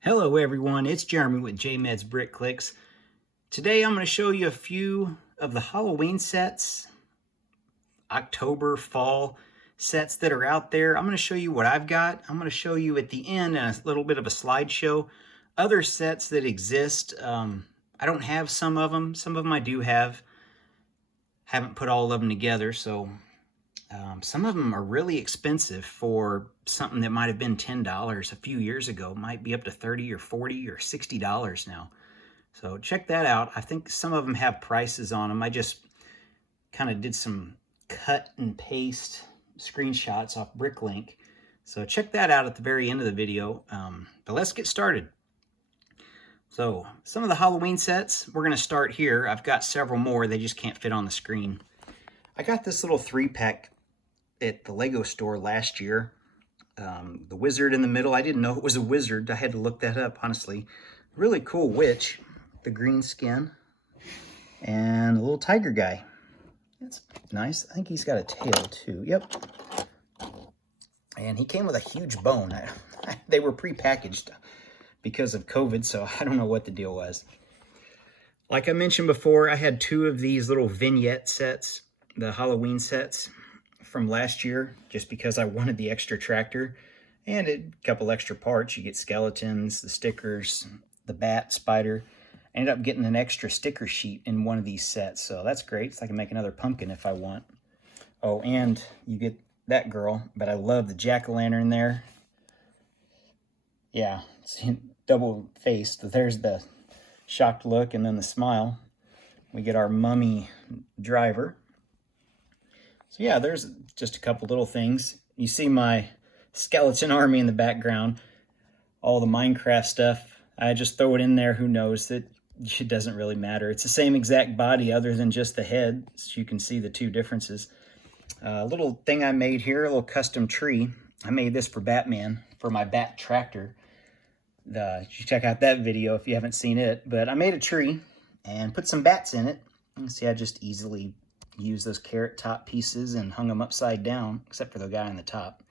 Hello everyone, it's Jeremy with JMed's Brick Clicks. Today I'm going to show you a few of the Halloween sets, October, fall sets that are out there. I'm going to show you what I've got. I'm going to show you at the end a little bit of a slideshow. Other sets that exist, I don't have some of them. Some of them I do have. Haven't put all of them together, so some of them are really expensive for something that might have been $10 a few years ago. Might be up to $30 or $40 or $60 now. So check that out. I think some of them have prices on them. I just kind of did some cut and paste screenshots off Bricklink. So check that out at the very end of the video. But let's get started. So some of the Halloween sets, we're going to start here. I've got several more. They just can't fit on the screen. I got this little 3-pack at the Lego store last year. The wizard in the middle, I didn't know it was a wizard. I had to look that up, honestly. Really cool witch, the green skin, and a little tiger guy. That's nice. I think he's got a tail too. Yep. And he came with a huge bone. They were pre-packaged because of COVID, so I don't know what the deal was. Like I mentioned before, I had 2 of these little vignette sets, the Halloween sets from last year, just because I wanted the extra tractor and a couple extra parts. You get skeletons, the stickers, the bat, spider. I ended up getting an extra sticker sheet in one of these sets, so that's great. So I can make another pumpkin if I want. Oh, and you get that girl, but I love the jack-o'-lantern there. Yeah, it's double-faced. There's the shocked look and then the smile. We get our mummy driver. So yeah, there's just a couple little things. You see my skeleton army in the background, all the Minecraft stuff. I just throw it in there. Who knows? It doesn't really matter. It's the same exact body other than just the head. So you can see the 2 differences. A little thing I made here, a little custom tree. I made this for Batman, for my Bat tractor. You should check out that video if you haven't seen it. But I made a tree and put some bats in it. You can see I just easily use those carrot top pieces and hung them upside down, except for the guy on the top.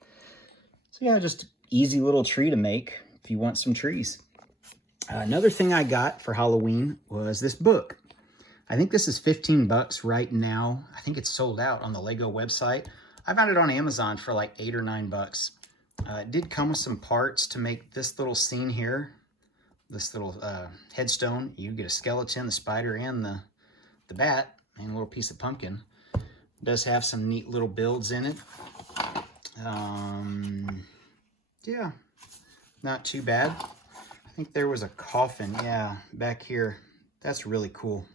So yeah, just easy little tree to make if you want some trees. Another thing I got for Halloween was this book. I think this is 15 bucks right now. I think it's sold out on the Lego website. I found it on Amazon for like 8 or 9 bucks. It did come with some parts to make this little scene here, this little headstone. You get a skeleton, the spider, and the bat, and a little piece of pumpkin. It does have some neat little builds in it. Yeah, not too bad. I think there was a coffin, yeah, back here. That's really cool.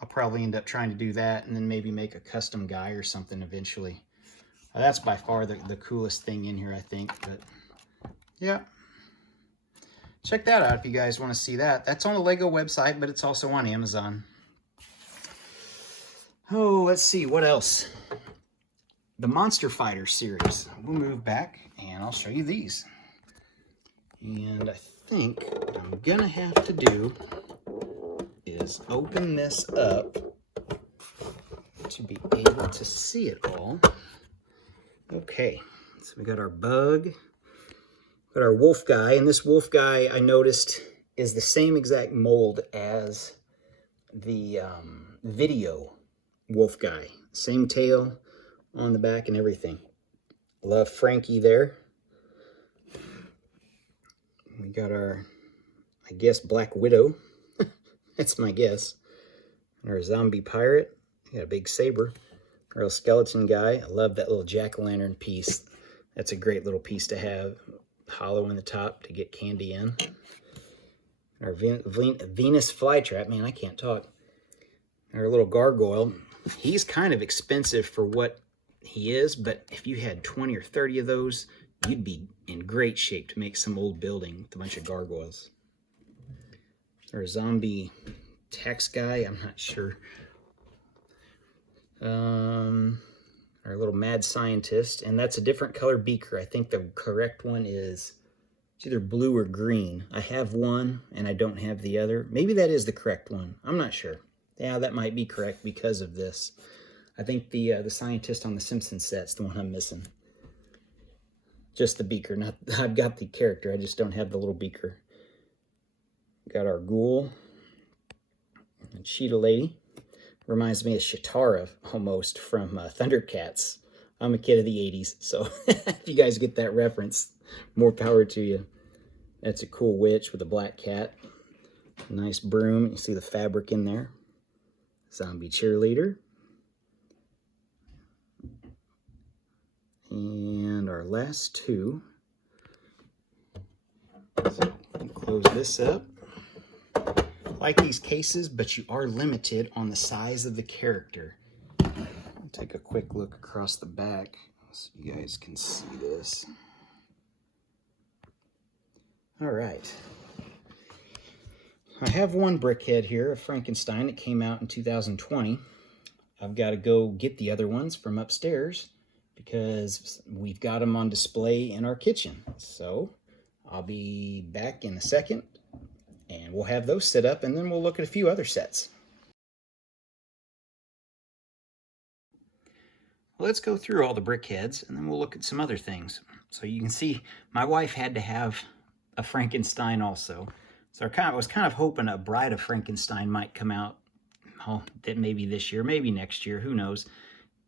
I'll probably end up trying to do that and then maybe make a custom guy or something eventually. That's by far the coolest thing in here, I think. But yeah, check that out if you guys want to see that. That's on the Lego website, but it's also on Amazon. Oh, let's see, what else? The Monster Fighter series. We'll move back and I'll show you these. And I think what I'm gonna have to do is open this up to be able to see it all. Okay, so we got our bug, got our wolf guy, and this wolf guy I noticed is the same exact mold as the video wolf guy. Same tail on the back and everything. Love Frankie there. We got our, I guess, Black Widow. That's my guess. And our zombie pirate. We got a big saber. Our little skeleton guy. I love that little jack-o'-lantern piece. That's a great little piece to have. Hollow in the top to get candy in. Our Venus flytrap. Man, I can't talk. Our little gargoyle. He's kind of expensive for what he is, but if you had 20 or 30 of those, you'd be in great shape to make some old building with a bunch of gargoyles. Or zombie tax guy, I'm not sure. Our little mad scientist, and that's a different color beaker. I think the correct one is it's either blue or green. I have one and I don't have the other. Maybe that is the correct one. I'm not sure. Yeah, that might be correct because of this. I think the scientist on the Simpsons set's the one I'm missing. Just the beaker. Not, I've got the character, I just don't have the little beaker. Got our ghoul and Cheetah Lady. Reminds me of Shatara almost from Thundercats. I'm a kid of the 80s, so if you guys get that reference, more power to you. That's a cool witch with a black cat. Nice broom. You see the fabric in there. Zombie cheerleader. And our last two. So we'll close this up. I like these cases, but you are limited on the size of the character. I'll take a quick look across the back so you guys can see this. All right. I have one Brickhead here, a Frankenstein that came out in 2020. I've got to go get the other ones from upstairs because we've got them on display in our kitchen. So I'll be back in a second and we'll have those set up and then we'll look at a few other sets. Let's go through all the Brickheads and then we'll look at some other things. So you can see my wife had to have a Frankenstein also. So I was kind of hoping a Bride of Frankenstein might come out, that maybe this year, maybe next year, who knows.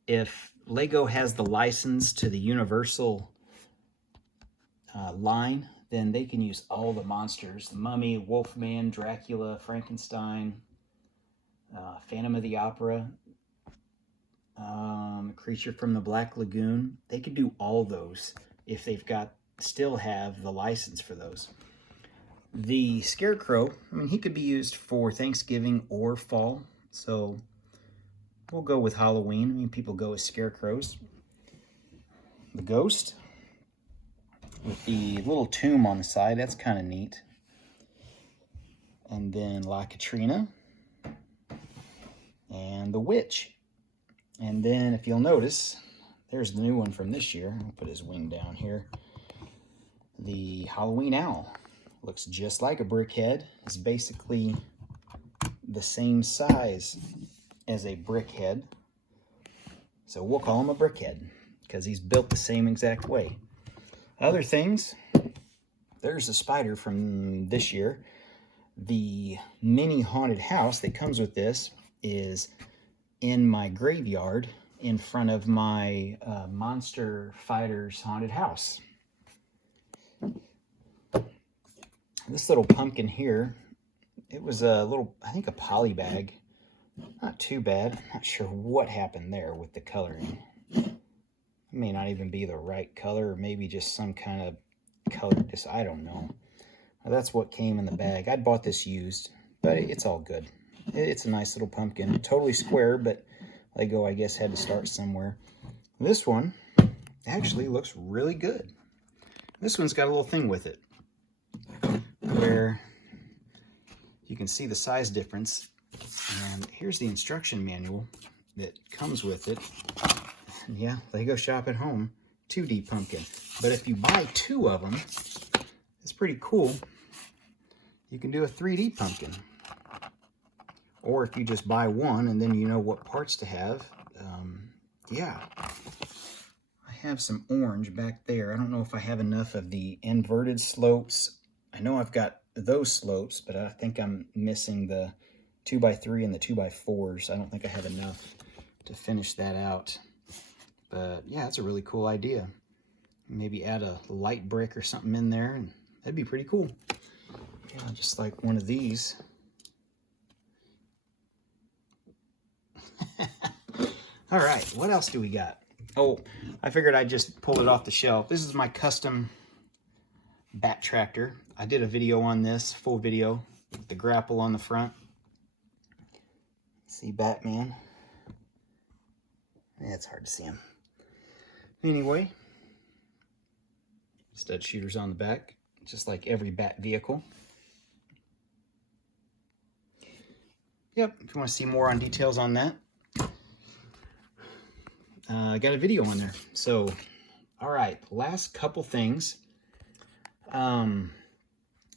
If Lego has the license to the Universal line, then they can use all the monsters. The Mummy, Wolfman, Dracula, Frankenstein, Phantom of the Opera, Creature from the Black Lagoon. They could do all those if they've still have the license for those. The Scarecrow, I mean, he could be used for Thanksgiving or fall, so we'll go with Halloween. I mean, people go with scarecrows. The Ghost, with the little tomb on the side, that's kind of neat. And then La Katrina, and the Witch. And then, if you'll notice, there's the new one from this year. I'll put his wing down here. The Halloween Owl. Looks just like a Brickhead. It's basically the same size as a Brickhead. So we'll call him a Brickhead because he's built the same exact way. Other things, there's a spider from this year. The mini haunted house that comes with this is in my graveyard in front of my Monster Fighters haunted house. This little pumpkin here, it was a little, I think a poly bag. Not too bad. I'm not sure what happened there with the coloring. It may not even be the right color, or maybe just some kind of color, I don't know. Well, that's what came in the bag. I bought this used, but it's all good. It's a nice little pumpkin. Totally square, but Lego, I guess, had to start somewhere. This one actually looks really good. This one's got a little thing with it, where you can see the size difference. And here's the instruction manual that comes with it. And yeah, Lego Shop at Home, 2D pumpkin. But if you buy two of them, it's pretty cool. You can do a 3D pumpkin. Or if you just buy one and then you know what parts to have, yeah. I have some orange back there. I don't know if I have enough of the inverted slopes. I know I've got those slopes, but I think I'm missing the 2x3 and the 2x4s. I don't think I have enough to finish that out. But yeah, it's a really cool idea. Maybe add a light brick or something in there, and that'd be pretty cool. Yeah, just like one of these. All right, what else do we got? Oh, I figured I'd just pull it off the shelf. This is my custom bat tractor. I did a video on this, full video, with the grapple on the front. See Batman? Yeah, it's hard to see him. Anyway, stud shooters on the back, just like every bat vehicle. Yep, if you want to see more on details on that, I got a video on there. So, all right, last couple things. The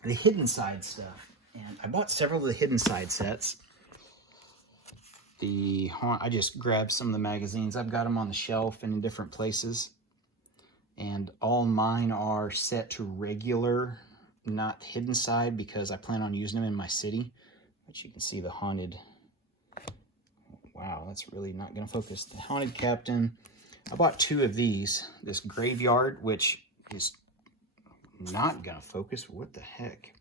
Hiddenside stuff. And I bought several of the Hiddenside sets. I just grabbed some of the magazines. I've got them on the shelf and in different places. And all mine are set to regular, not Hiddenside, because I plan on using them in my city. But you can see the haunted. Wow, that's really not going to focus. The haunted captain. I bought 2 of these. This graveyard, which is not going to focus. What the heck?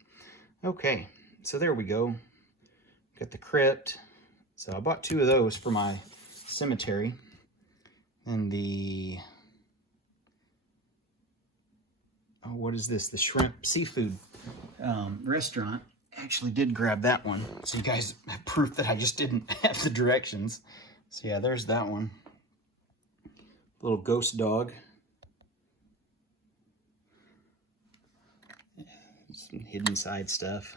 Okay, so there we go. Got the crypt. So I bought 2 of those for my cemetery. And the... oh, what is this? The shrimp seafood restaurant. Actually did grab that one. So you guys have proof that I just didn't have the directions. So yeah, there's that one. Little ghost dog. Some Hiddenside stuff.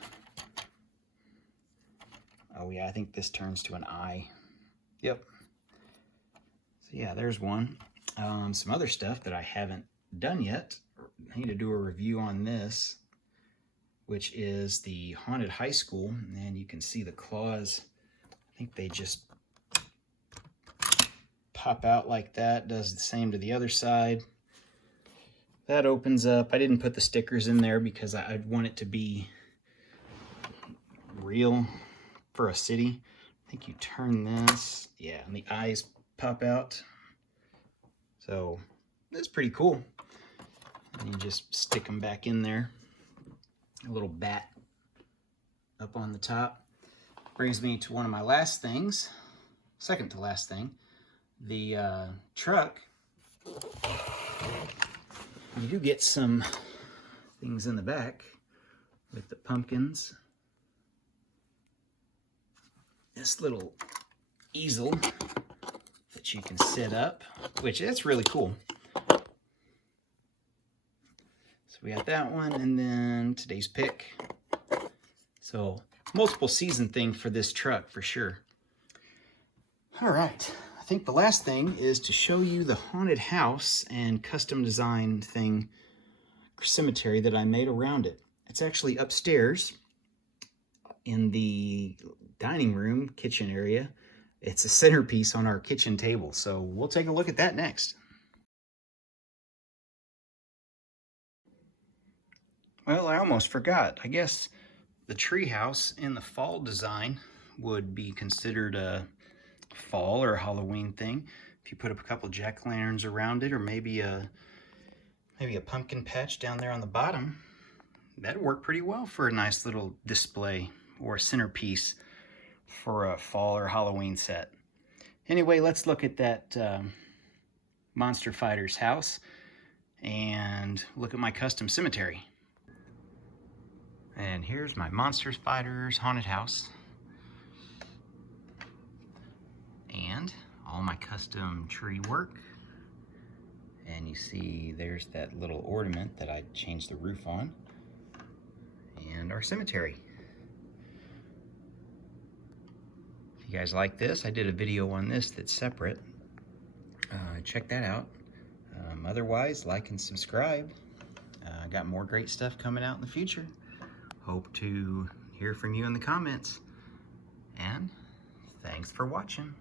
Oh yeah, I think this turns to an eye. Yep. So yeah, there's one. Some other stuff that I haven't done yet. I need to do a review on this, which is the haunted high school. And you can see the claws. I think they just pop out like that. Does the same to the other side. That opens up. I didn't put the stickers in there because I'd want it to be real for a city. I think you turn this. Yeah, and the eyes pop out. So that's pretty cool. And you just stick them back in there. A little bat up on the top. Brings me to one of my last things. Second to last thing. The truck. You do get some things in the back with the pumpkins. This little easel that you can set up, which that's really cool. So we got that one, and then today's pick. So multiple season thing for this truck for sure. All right. I think the last thing is to show you the haunted house and custom design thing, cemetery that I made around it. It's actually upstairs in the dining room, kitchen area. It's a centerpiece on our kitchen table. So we'll take a look at that next. Well, I almost forgot. I guess the treehouse in the fall design would be considered a fall or a Halloween thing. If you put up a couple jack-o'-lanterns around it, or maybe a pumpkin patch down there on the bottom, that'd work pretty well for a nice little display or a centerpiece for a fall or Halloween set. Anyway, let's look at that Monster Fighter's house and look at my custom cemetery. And here's my Monster Fighter's haunted house. And all my custom tree work. And you see there's that little ornament that I changed the roof on. And our cemetery. If you guys like this, I did a video on this that's separate. Check that out. Otherwise, like and subscribe. I got more great stuff coming out in the future. Hope to hear from you in the comments. And thanks for watching.